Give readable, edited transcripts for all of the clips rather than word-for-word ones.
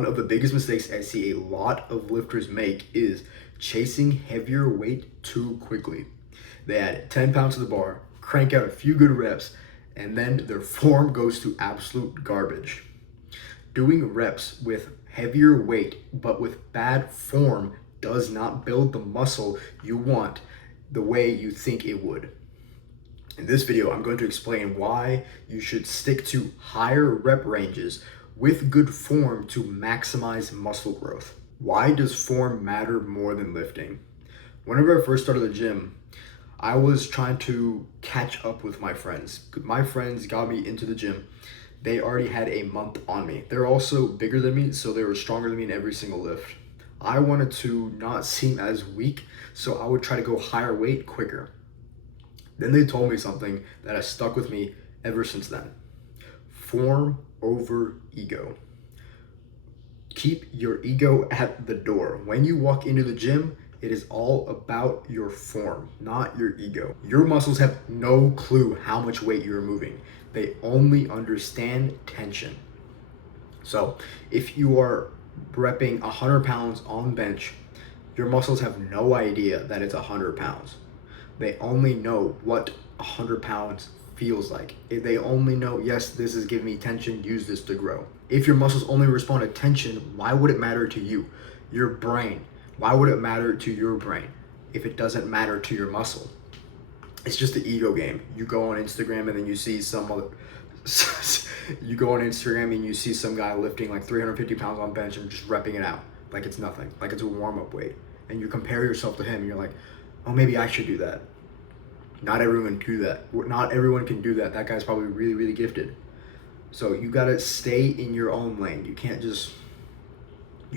One of the biggest mistakes I see a lot of lifters make is chasing heavier weight too quickly. They add 10 pounds to the bar, crank out a few good reps, and then their form goes to absolute garbage. Doing reps with heavier weight but with bad form does not build the muscle you want the way you think it would. In this video, I'm going to explain why you should stick to higher rep ranges with good form to maximize muscle growth. Why does form matter more than lifting? Whenever I first started the gym, I was trying to catch up with my friends. My friends got me into the gym. They already had a month on me. They're also bigger than me, so they were stronger than me in every single lift. I wanted to not seem as weak, so I would try to go higher weight quicker. Then they told me something that has stuck with me ever since then. Form over ego. Keep your ego at the door. When you walk into the gym, it is all about your form, not your ego. Your muscles have no clue how much weight you're moving. They only understand tension. So if you are repping 100 pounds on bench, your muscles have no idea that it's 100 pounds. They only know what 100 pounds feels like. They only know, yes, this is giving me tension, use this to grow. If your muscles only respond to tension, why would it matter to you? Your brain. Why would it matter to your brain if it doesn't matter to your muscle? It's just the ego game. You go on Instagram and then you see some other you go on Instagram and you see some guy lifting like 350 pounds on bench and just repping it out like it's nothing, like it's a warm-up weight. And you compare yourself to him and you're like, oh, maybe I should do that. Not everyone can do that. Not everyone can do that. That guy's probably really, really gifted. So you gotta stay in your own lane. You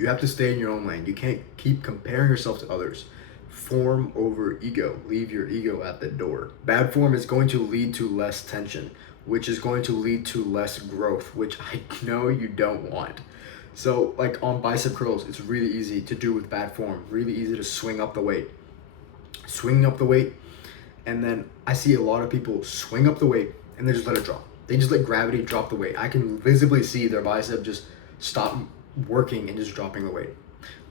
have to stay in your own lane. You can't keep comparing yourself to others. Form over ego. Leave your ego at the door. Bad form is going to lead to less tension, which is going to lead to less growth, which I know you don't want. So like on bicep curls, it's really easy to do with bad form. Really easy to swing up the weight. Swinging up the weight, and then I see a lot of people swing up the weight and they just let it drop. They just let gravity drop the weight. I can visibly see their bicep just stop working and just dropping the weight.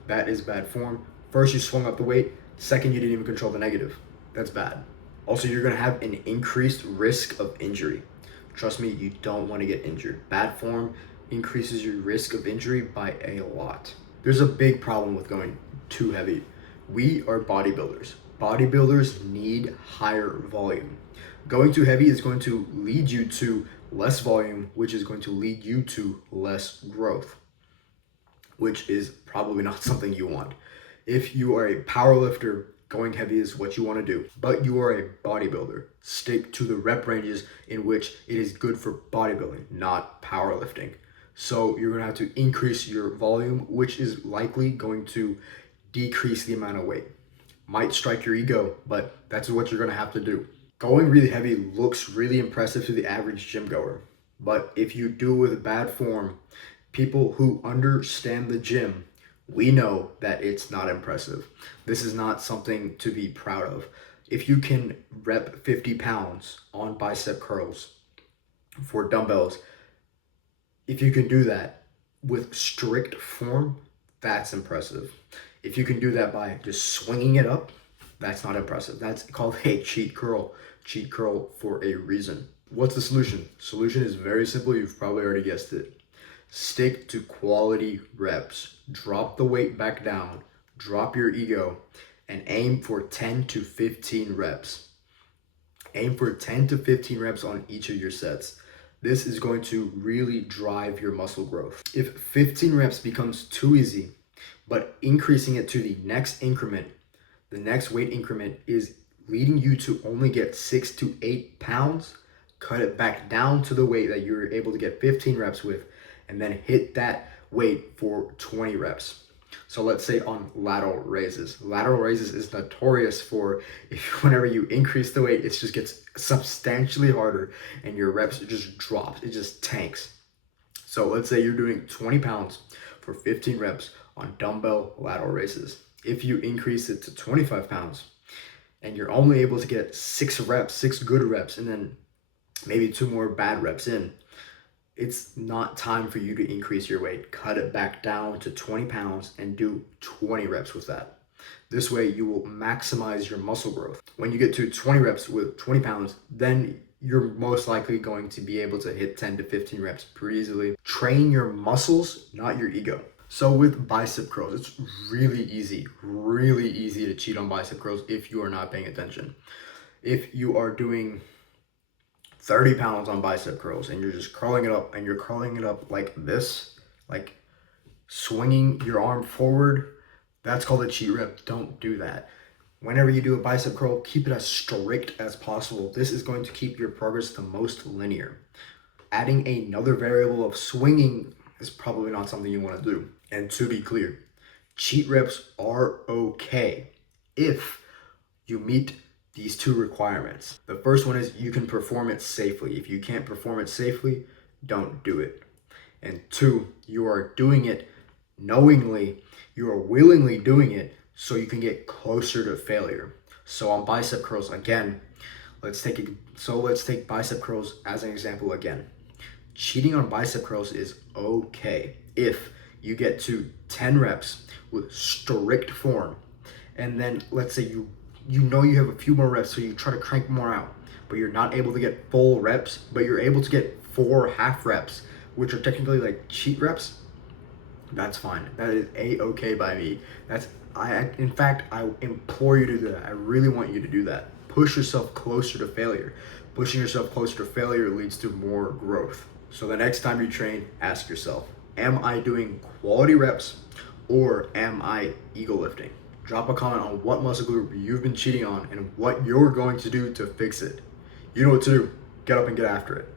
That is bad form. First, you swung up the weight. Second, you didn't even control the negative. That's bad. Also, you're gonna have an increased risk of injury. Trust me, you don't want to get injured. Bad form increases your risk of injury by a lot. There's a big problem with going too heavy. We are bodybuilders. Bodybuilders need higher volume. Going too heavy is going to lead you to less volume, which is going to lead you to less growth, which is probably not something you want. If you are a power lifter, going heavy is what you want to do, but you are a bodybuilder. Stick to the rep ranges in which it is good for bodybuilding, not powerlifting. So you're going to have to increase your volume, which is likely going to decrease the amount of weight. Might strike your ego, but that's what you're going to have to do. Going really heavy looks really impressive to the average gym goer, but if you do it with bad form, people who understand the gym, we know that it's not impressive. This is not something to be proud of. If you can rep 50 pounds on bicep curls for dumbbells, if you can do that with strict form, that's impressive. If you can do that by just swinging it up, that's not impressive. That's called a cheat curl. Cheat curl for a reason. What's the solution? Solution is very simple. You've probably already guessed it. Stick to quality reps. Drop the weight back down. Drop your ego and aim for 10 to 15 reps. Aim for 10 to 15 reps on each of your sets. This is going to really drive your muscle growth. If 15 reps becomes too easy, but increasing it to the next increment, the next weight increment is leading you to only get 6 to 8 pounds, cut it back down to the weight that you're able to get 15 reps with, and then hit that weight for 20 reps. So let's say on lateral raises. Lateral raises is notorious for whenever you increase the weight, it just gets substantially harder and your reps just drops. It just tanks. So let's say you're doing 20 pounds for 15 reps on dumbbell lateral raises. If you increase it to 25 pounds and you're only able to get 6 reps, 6 good reps, and then maybe 2 more bad reps in, It's not time for you to increase your weight. Cut it back down to 20 pounds and do 20 reps with that. This way you will maximize your muscle growth. When you get to 20 reps with 20 pounds, then you're most likely going to be able to hit 10 to 15 reps pretty easily. Train your muscles, not your ego. So with bicep curls, it's really easy to cheat on bicep curls if you are not paying attention. If you are doing 30 pounds on bicep curls and you're just curling it up and you're curling it up like this, like swinging your arm forward, that's called a cheat rep. Don't do that. Whenever you do a bicep curl, keep it as strict as possible. This is going to keep your progress the most linear. Adding another variable of swinging is probably not something you want to do. And to be clear, cheat reps are okay if you meet these two requirements. The first one is you can perform it safely. If you can't perform it safely, don't do it. And two, you are doing it knowingly, you are willingly doing it so you can get closer to failure. So on bicep curls, again, let's take bicep curls as an example again. Cheating on bicep curls is okay if you get to 10 reps with strict form, and then let's say you know you have a few more reps, so you try to crank more out, but you're not able to get full reps, but you're able to get 4 half reps, which are technically like cheat reps. That's fine. That is a-okay by me. In fact, I implore you to do that. I really want you to do that. Push yourself closer to failure. Pushing yourself closer to failure leads to more growth. So the next time you train, ask yourself, am I doing quality reps or am I ego lifting? Drop a comment on what muscle group you've been cheating on and what you're going to do to fix it. You know what to do. Get up and get after it.